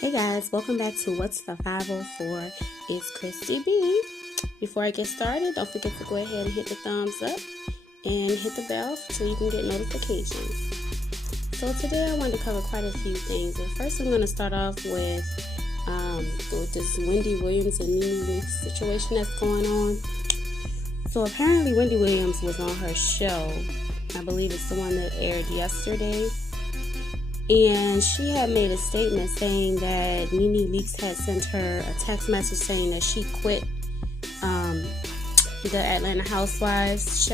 Hey guys, welcome back to What's the 504. It's Christy B. Before I get started, don't forget to go ahead and hit the thumbs up and hit the bell so you can get notifications. So today I wanted to cover quite a few things. And first I'm going to start off with this Wendy Williams and NeNe Leakes situation that's going on. So apparently Wendy Williams was on her show. I believe it's the one that aired yesterday. And she had made a statement saying that NeNe Leakes had sent her a text message saying that she quit the Atlanta Housewives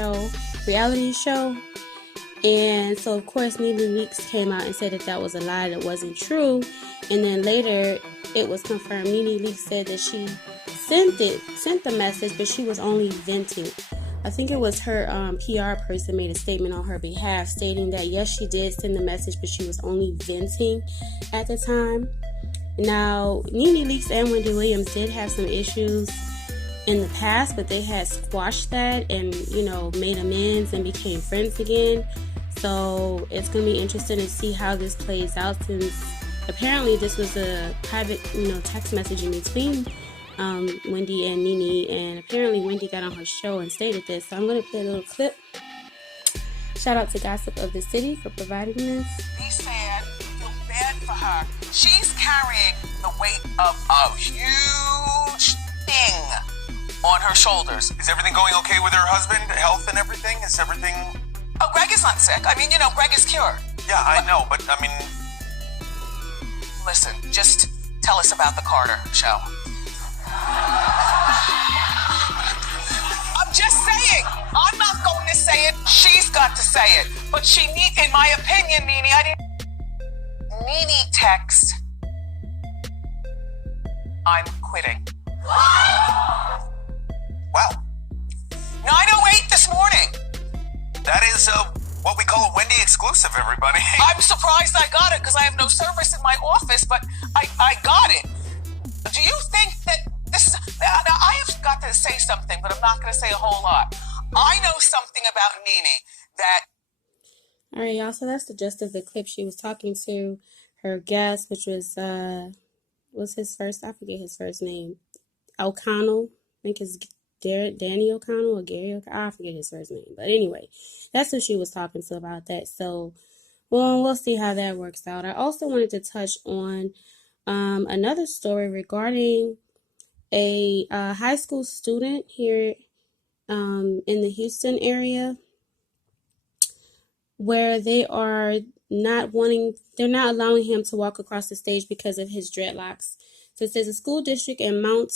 reality show. And so, of course, NeNe Leakes came out and said that that was a lie, that wasn't true. And then later, it was confirmed. NeNe Leakes said that she sent the message, but she was only venting. I think it was her PR person made a statement on her behalf stating that yes, she did send the message, but she was only venting at the time. Now, NeNe Leakes and Wendy Williams did have some issues in the past, but they had squashed that and, made amends and became friends again. So it's going to be interesting to see how this plays out, since apparently this was a private, text message in between Wendy and NeNe, and apparently Wendy got on her show and stated this. So I'm going to play a little clip. Shout out to Gossip of the City for providing this. Be sad, feel bad for her. She's carrying the weight of a huge thing on her shoulders. Is everything going okay with her husband? Health and everything? Is everything... Oh, Greg is not sick. Greg is cured. Yeah, I know, but Listen, just tell us about the Carter show. I'm just saying. I'm not going to say it. She's got to say it. But in my opinion, NeNe text, I'm quitting. Wow. 9:08 this morning. That is what we call a Wendy exclusive, everybody. I'm surprised I got it because I have no service in my office, but I got it. Do you think that this is... Now, I have got to say something, but I'm not going to say a whole lot. I know something about NeNe that... All right, y'all, so that's the gist of the clip. She was talking to her guest, which was his first... I forget his first name. O'Connell. I think it's Danny O'Connell or Gary O'Connell. I forget his first name. But anyway, that's who she was talking to about that. So, we'll see how that works out. I also wanted to touch on another story regarding a high school student here in the Houston area, where they're not allowing him to walk across the stage because of his dreadlocks. So it says a school district in Mount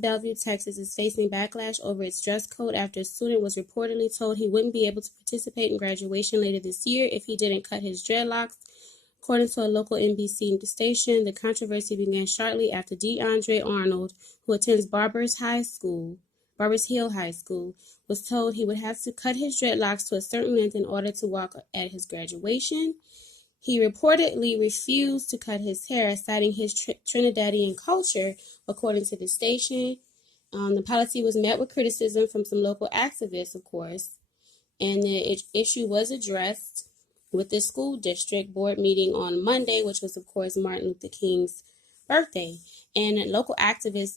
Bellevue, Texas is facing backlash over its dress code after a student was reportedly told he wouldn't be able to participate in graduation later this year if he didn't cut his dreadlocks. According to a local NBC station, the controversy began shortly after DeAndre Arnold, who attends Barbers Hill High School, was told he would have to cut his dreadlocks to a certain length in order to walk at his graduation. He reportedly refused to cut his hair, citing his Trinidadian culture, according to the station. The policy was met with criticism from some local activists, of course, and the issue was addressed with the school district board meeting on Monday, which was, of course, Martin Luther King's birthday. And local activist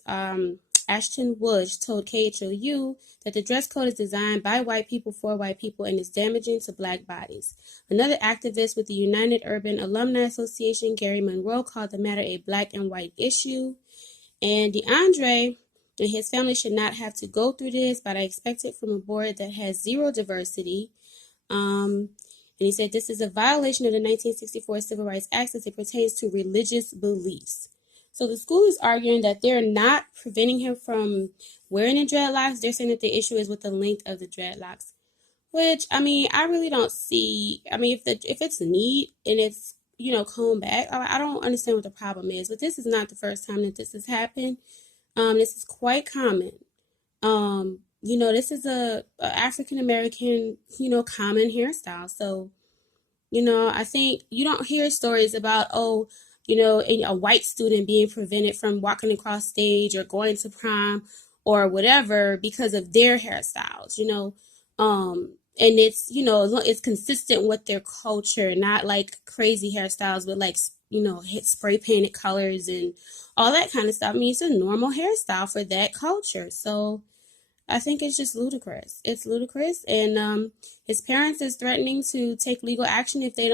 Ashton Woods told KHOU that the dress code is designed by white people for white people and is damaging to black bodies. Another activist with the United Urban Alumni Association, Gary Monroe, called the matter a black and white issue. And DeAndre and his family should not have to go through this, but I expect it from a board that has zero diversity. And he said this is a violation of the 1964 Civil Rights Act as it pertains to religious beliefs. So the school is arguing that they're not preventing him from wearing the dreadlocks. They're saying that the issue is with the length of the dreadlocks, which, I really don't see. If it's neat and it's, combed back, I don't understand what the problem is. But this is not the first time that this has happened. This is quite common. This is a African-American, common hairstyle. So, I think you don't hear stories about, a white student being prevented from walking across stage or going to prom or whatever because of their hairstyles, and it's, it's consistent with their culture, not like crazy hairstyles, but like hit spray painted colors and all that kind of stuff. I mean, it's a normal hairstyle for that culture. So I think it's just ludicrous. It's ludicrous. And his parents is threatening to take legal action if they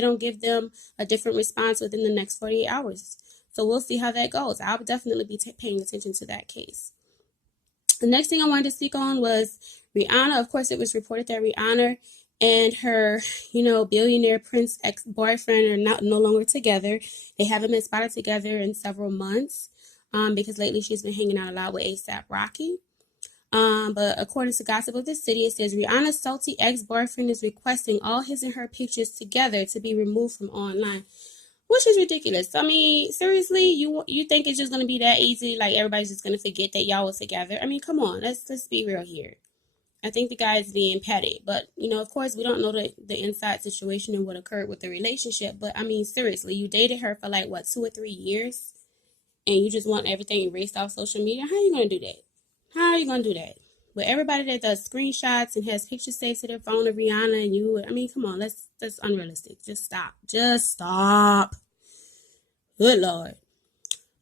don't give them a different response within the next 48 hours. So we'll see how that goes. I'll definitely be paying attention to that case. The next thing I wanted to speak on was Rihanna. Of course, it was reported that Rihanna and her, billionaire prince ex-boyfriend are no longer together. They haven't been spotted together in several months because lately she's been hanging out a lot with A$AP Rocky. But according to Gossip of the City, it says Rihanna's salty ex-boyfriend is requesting all his and her pictures together to be removed from online, which is ridiculous. I mean, seriously, you think it's just going to be that easy? Like everybody's just going to forget that y'all was together? I mean, come on, let's be real here. I think the guy is being petty, but of course, we don't know the inside situation and what occurred with the relationship. But I mean, seriously, you dated her for like 2 or 3 years, and you just want everything erased off social media? How are you going to do that? How are you going to do that? With everybody that does screenshots and has pictures saved to their phone of Rihanna and you, I mean, come on, that's unrealistic. Just stop. Just stop. Good Lord.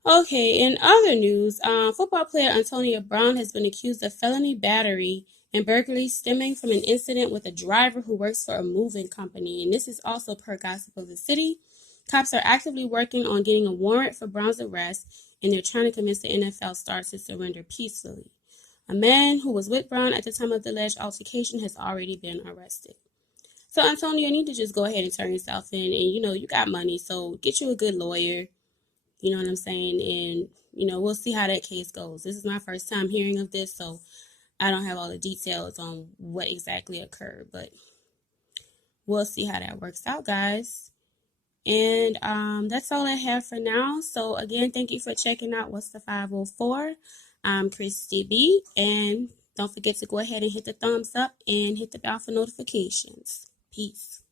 Okay, in other news, football player Antonio Brown has been accused of felony battery and burglary stemming from an incident with a driver who works for a moving company. And this is also per Gossip of the City. Cops are actively working on getting a warrant for Brown's arrest, and they're trying to convince the NFL star to surrender peacefully. A man who was with Brown at the time of the alleged altercation has already been arrested. So, Antonio, you need to just go ahead and turn yourself in. And, you got money, so get you a good lawyer. You know what I'm saying? And, we'll see how that case goes. This is my first time hearing of this, so I don't have all the details on what exactly occurred. But we'll see how that works out, guys. And that's all I have for now. So, again, thank you for checking out What's the 504. I'm Christy B. And don't forget to go ahead and hit the thumbs up and hit the bell for notifications. Peace.